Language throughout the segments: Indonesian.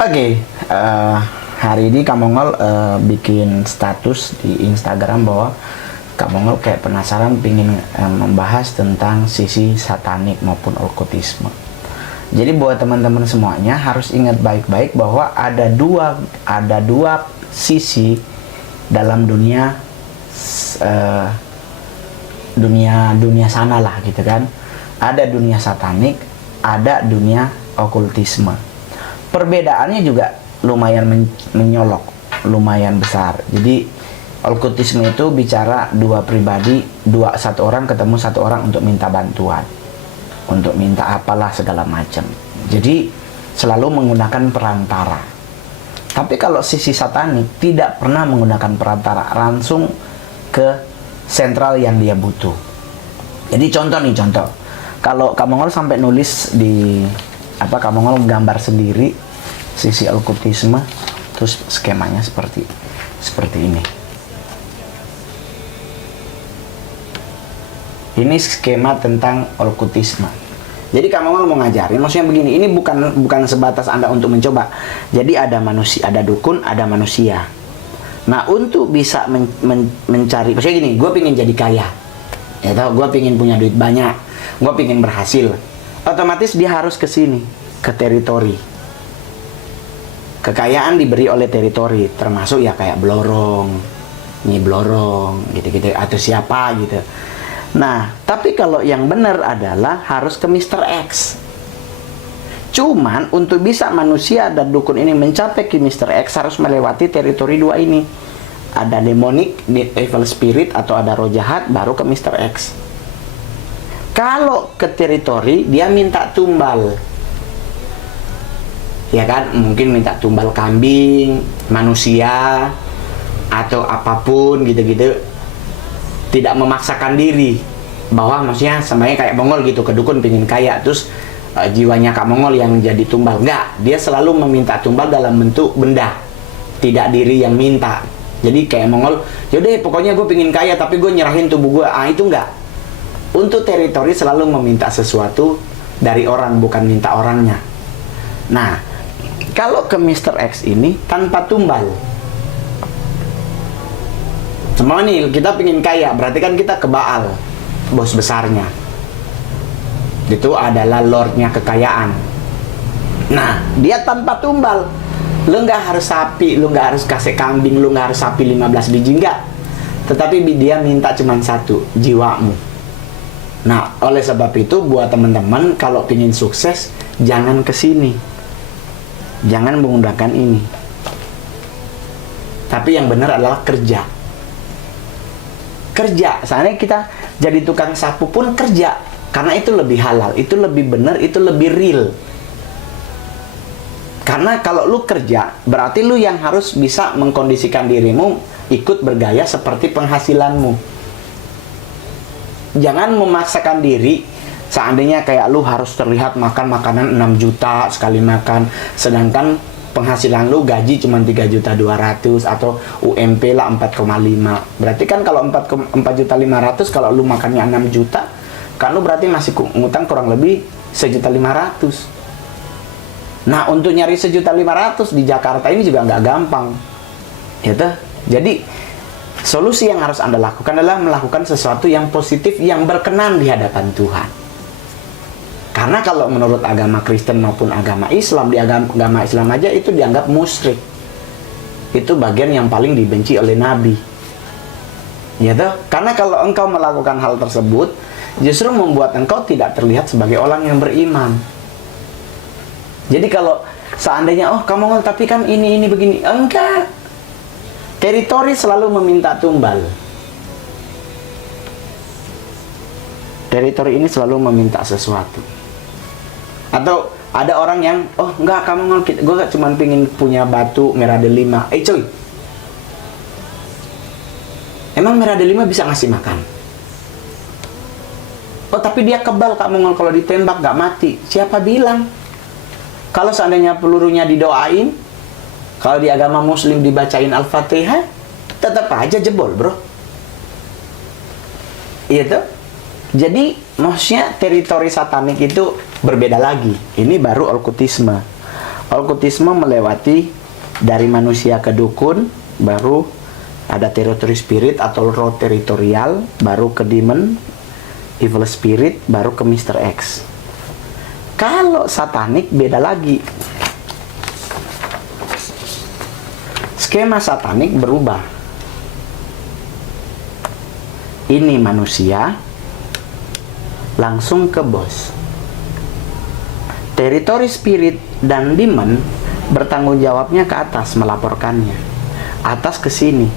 Oke, hari ini Kak Mongol bikin status di Instagram bahwa Kak Mongol kayak penasaran pingin membahas tentang sisi satanik maupun okkultisme. Jadi buat teman-teman semuanya harus ingat baik-baik bahwa ada dua sisi dalam dunia dunia sana lah gitu kan. Ada dunia satanik, ada dunia okkultisme. Perbedaannya juga lumayan menyolok, lumayan besar. Jadi okkultisme itu bicara dua pribadi, satu orang ketemu satu orang untuk minta bantuan, untuk minta apalah segala macam. Jadi selalu menggunakan perantara. Tapi kalau sisi satanik tidak pernah menggunakan perantara, langsung ke sentral yang dia butuh. Jadi contoh. Kalau Kak Mongol sampai nulis di Kak Mongol gambar sendiri sisi okkultisme, terus skemanya seperti ini. Ini skema tentang okkultisme. Jadi Kak Mongol mau ngajarin, maksudnya begini, ini bukan sebatas Anda untuk mencoba. Jadi ada manusia, ada dukun, ada manusia. Nah, untuk bisa mencari, maksudnya gini, gue pengen jadi kaya, ya tau, gue pengen punya duit banyak, gue pengen berhasil. Otomatis dia harus ke sini, ke teritori. Kekayaan diberi oleh teritori, termasuk ya kayak Blorong, Nyi Blorong, gitu-gitu, atau siapa gitu. Nah, tapi kalau yang benar adalah harus ke Mr. X. Cuman untuk bisa manusia dan dukun ini mencapai ke Mr. X harus melewati teritori dua ini. Ada demonic, evil spirit, atau ada roh jahat, baru ke Mr. X. Kalau ke teritori, dia minta tumbal. Ya kan, mungkin minta tumbal kambing, manusia, atau apapun gitu-gitu. Tidak memaksakan diri. Bahwa maksudnya sebenarnya kayak Mongol gitu, ke dukun pengen kaya, terus jiwanya Kak Mongol yang jadi tumbal. Enggak, dia selalu meminta tumbal dalam bentuk benda. Tidak diri yang minta. Jadi kayak Mongol, yaudah pokoknya gue pengen kaya tapi gue nyerahin tubuh gue. Itu enggak. Untuk teritori selalu meminta sesuatu dari orang, bukan minta orangnya. Nah, kalau ke Mr. X ini tanpa tumbal. Semua nih, kita pengen kaya, berarti kan kita ke Baal, bos besarnya. Itu adalah lordnya kekayaan. Nah, dia tanpa tumbal. Lu nggak harus sapi, lu nggak harus kasih kambing, lu nggak harus sapi 15 biji, enggak. Tetapi dia minta cuma satu, jiwamu. Nah, oleh sebab itu buat teman-teman kalau ingin sukses, jangan ke sini. Jangan menggunakan ini. Tapi yang benar adalah kerja. Kerja, soalnya kita jadi tukang sapu pun kerja. Karena itu lebih halal, itu lebih benar, itu lebih real. Karena kalau lu kerja, berarti lu yang harus bisa mengkondisikan dirimu ikut bergaya seperti penghasilanmu. Jangan memaksakan diri. Seandainya kayak lu harus terlihat makan makanan 6 juta sekali makan, sedangkan penghasilan lu gaji cuma 3.200.000 atau UMP lah 4,5. Berarti kan kalau 4.500.000, kalau lu makannya 6 juta, kan lu berarti masih ngutang kurang lebih 1.500.000. Nah, untuk nyari 1.500.000 di Jakarta ini juga nggak gampang. Gitu. Jadi solusi yang harus Anda lakukan adalah melakukan sesuatu yang positif, yang berkenan di hadapan Tuhan. Karena kalau menurut agama Kristen maupun agama Islam, di agama Islam aja itu dianggap musyrik. Itu bagian yang paling dibenci oleh Nabi. Gitu? Karena kalau engkau melakukan hal tersebut, justru membuat engkau tidak terlihat sebagai orang yang beriman. Jadi kalau seandainya, oh kamu tapi kan ini begini. Enggak. Teritori selalu meminta tumbal. Teritori ini selalu meminta sesuatu. Atau ada orang yang, oh enggak, gue gak cuma pengen punya batu merah delima. Cuy, emang merah delima bisa ngasih makan? Oh tapi dia kebal Kak Mongol, kalau ditembak gak mati. Siapa bilang? Kalau seandainya pelurunya didoain, kalau di agama Muslim dibacain Al-Fatihah, tetap aja jebol, bro. Iya tuh. Jadi maksudnya teritori satanik itu berbeda lagi. Ini baru okkultisme. Okultisme melewati dari manusia ke dukun, baru ada teritori spirit atau roh teritorial, baru ke demon, evil spirit, baru ke Mr. X. Kalau satanik beda lagi. Skema satanik berubah. Ini manusia langsung ke bos. Teritori spirit dan demon bertanggung jawabnya ke atas, melaporkannya atas ke sini.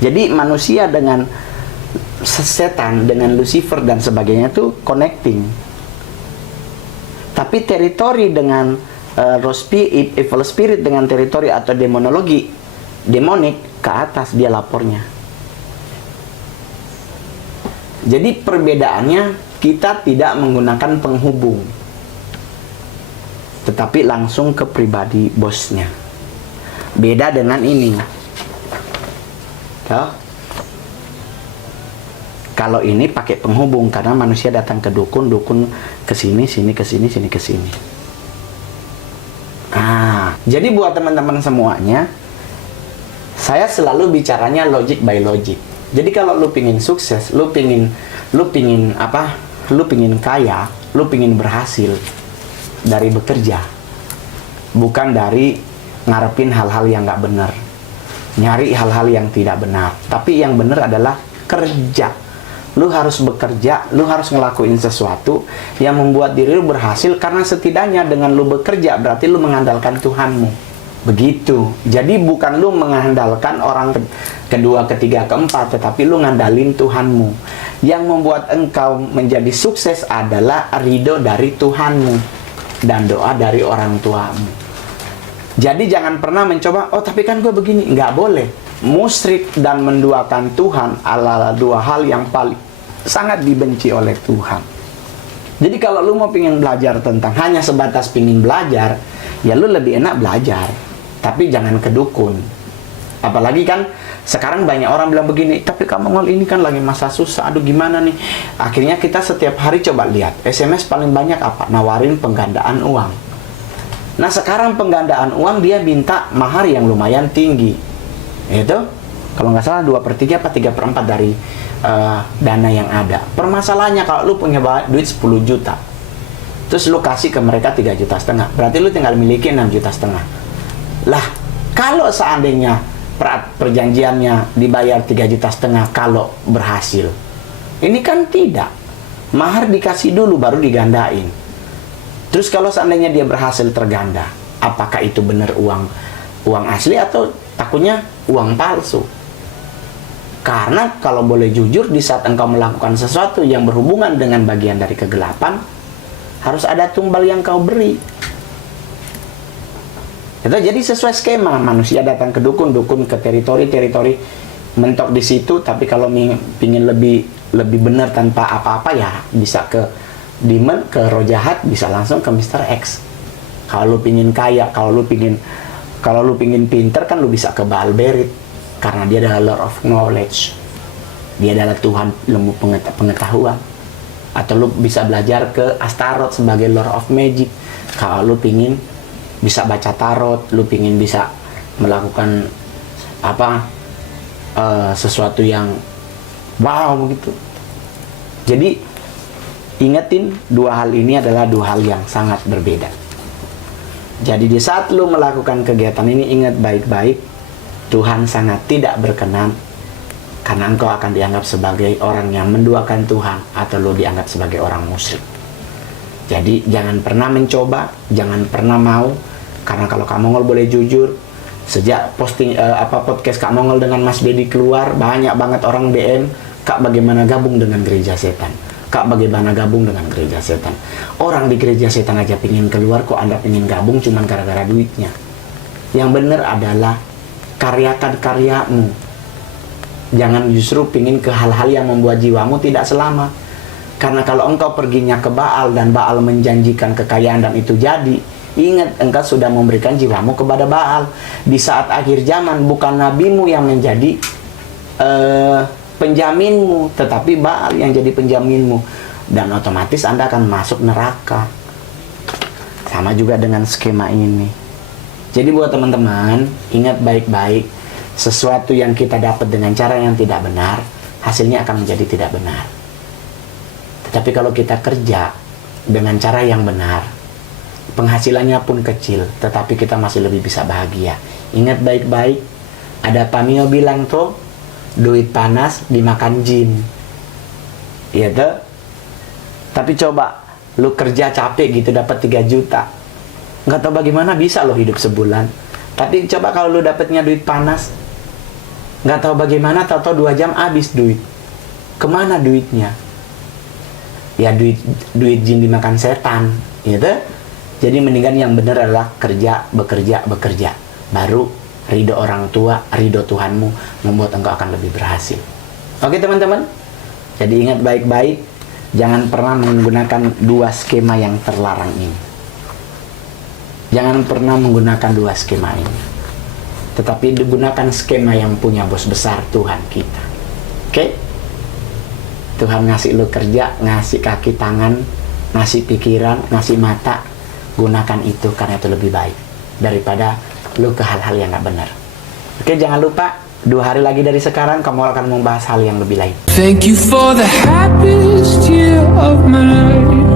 Jadi manusia dengan setan, dengan Lucifer dan sebagainya itu connecting. Tapi teritori dengan evil spirit dengan teritori atau demonologi, demonik, ke atas dia lapornya. Jadi perbedaannya, kita tidak menggunakan penghubung, tetapi langsung ke pribadi bosnya. Beda dengan ini. Kalau ini pakai penghubung, karena manusia datang ke dukun, dukun ke sini, sini ke sini, sini ke sini. Jadi buat teman-teman semuanya, saya selalu bicaranya logic by logic. Jadi kalau lu pingin sukses, lu pingin kaya, lu pingin berhasil dari bekerja, bukan dari ngarepin hal-hal yang nggak benar, nyari hal-hal yang tidak benar. Tapi yang benar adalah kerja. Lu harus bekerja, lu harus ngelakuin sesuatu yang membuat diri lu berhasil, karena setidaknya dengan lu bekerja berarti lu mengandalkan Tuhanmu. Begitu. Jadi bukan lu mengandalkan orang kedua, ketiga, keempat, tetapi lu ngandalin Tuhanmu. Yang membuat engkau menjadi sukses adalah ridho dari Tuhanmu dan doa dari orang tuamu. Jadi jangan pernah mencoba, oh tapi kan gue begini. Nggak boleh. Musyrik dan menduakan Tuhan adalah dua hal yang paling sangat dibenci oleh Tuhan. Jadi kalau lu mau pingin belajar tentang hanya sebatas pingin belajar, ya lu lebih enak belajar, tapi jangan ke dukun. Apalagi kan sekarang banyak orang bilang begini, tapi Kak Mongol ini kan lagi masa susah, aduh gimana nih. Akhirnya kita setiap hari coba lihat SMS paling banyak apa? Nawarin penggandaan uang. Nah sekarang penggandaan uang dia minta mahar yang lumayan tinggi. Itu kalau nggak salah 2/3 apa 3/4 dari dana yang ada. Permasalahannya kalau lu punya duit 10 juta, terus lu kasih ke mereka 3,5 juta, berarti lu tinggal miliki 6,5 juta. Lah kalau seandainya perjanjiannya dibayar 3,5 juta kalau berhasil, ini kan tidak. Mahar dikasih dulu baru digandain. Terus kalau seandainya dia berhasil terganda, apakah itu benar uang asli atau takutnya uang palsu? Karena kalau boleh jujur, di saat engkau melakukan sesuatu yang berhubungan dengan bagian dari kegelapan, harus ada tumbal yang kau beri. Itu jadi sesuai skema. Manusia datang ke dukun, dukun ke teritori, mentok di situ. Tapi kalau pingin lebih benar tanpa apa-apa, ya bisa ke demon, ke roh jahat, bisa langsung ke Mr. X. Kalau lu pingin kaya, kalau lu pingin pinter, kan lu bisa ke Baal Berit, karena dia adalah Lord of Knowledge. Dia adalah Tuhan ilmu pengetahuan. Atau lu bisa belajar ke Astaroth sebagai Lord of Magic. Kalau lu pingin bisa baca tarot, lu pingin bisa melakukan sesuatu yang wow begitu. Jadi ingetin, dua hal ini adalah dua hal yang sangat berbeda. Jadi di saat lu melakukan kegiatan ini, ingat baik-baik, Tuhan sangat tidak berkenan, karena engkau akan dianggap sebagai orang yang menduakan Tuhan, atau lu dianggap sebagai orang musyrik. Jadi jangan pernah mencoba, jangan pernah mau, karena kalau Kak Mongol boleh jujur, sejak podcast Kak Mongol dengan Mas Dedi keluar, banyak banget orang DM, Kak bagaimana gabung dengan gereja setan? Kak bagaimana gabung dengan gereja setan? Orang di gereja setan aja pingin keluar, kok Anda pingin gabung cuman gara-gara duitnya? Yang benar adalah karyakan karyamu. Jangan justru pingin ke hal-hal yang membuat jiwamu tidak selamat. Karena kalau engkau perginya ke Baal dan Baal menjanjikan kekayaan dan itu jadi, ingat engkau sudah memberikan jiwamu kepada Baal. Di saat akhir zaman bukan nabimu yang menjadi penjaminmu, tetapi Baal yang jadi penjaminmu, dan otomatis Anda akan masuk neraka. Sama juga dengan skema ini. Jadi buat teman-teman, ingat baik-baik, sesuatu yang kita dapat dengan cara yang tidak benar, hasilnya akan menjadi tidak benar. Tetapi kalau kita kerja dengan cara yang benar, penghasilannya pun kecil, tetapi kita masih lebih bisa bahagia. Ingat baik-baik, ada Pamio bilang tuh, duit panas dimakan jin. Iya tuh. Tapi coba, lu kerja capek gitu dapat 3 juta. Nggak tahu bagaimana bisa lo hidup sebulan. Tapi coba kalau lu dapatnya duit panas, nggak tahu bagaimana, tahu-tahu 2 jam habis duit. Kemana duitnya? Ya duit jin dimakan setan, gitu. Jadi mendingan yang benar adalah bekerja. Baru ridho orang tua, ridho Tuhanmu membuat engkau akan lebih berhasil. Oke teman-teman. Jadi ingat baik-baik, jangan pernah menggunakan 2 skema yang terlarang ini. Jangan pernah menggunakan 2 skema ini. Tetapi digunakan skema yang punya bos besar, Tuhan kita. Oke? Tuhan ngasih lu kerja, ngasih kaki tangan, ngasih pikiran, ngasih mata. Gunakan itu karena itu lebih baik daripada lu ke hal-hal yang gak benar. Oke, jangan lupa 2 hari lagi dari sekarang kamu akan membahas hal yang lebih lain. Thank you for the happiest year of my life.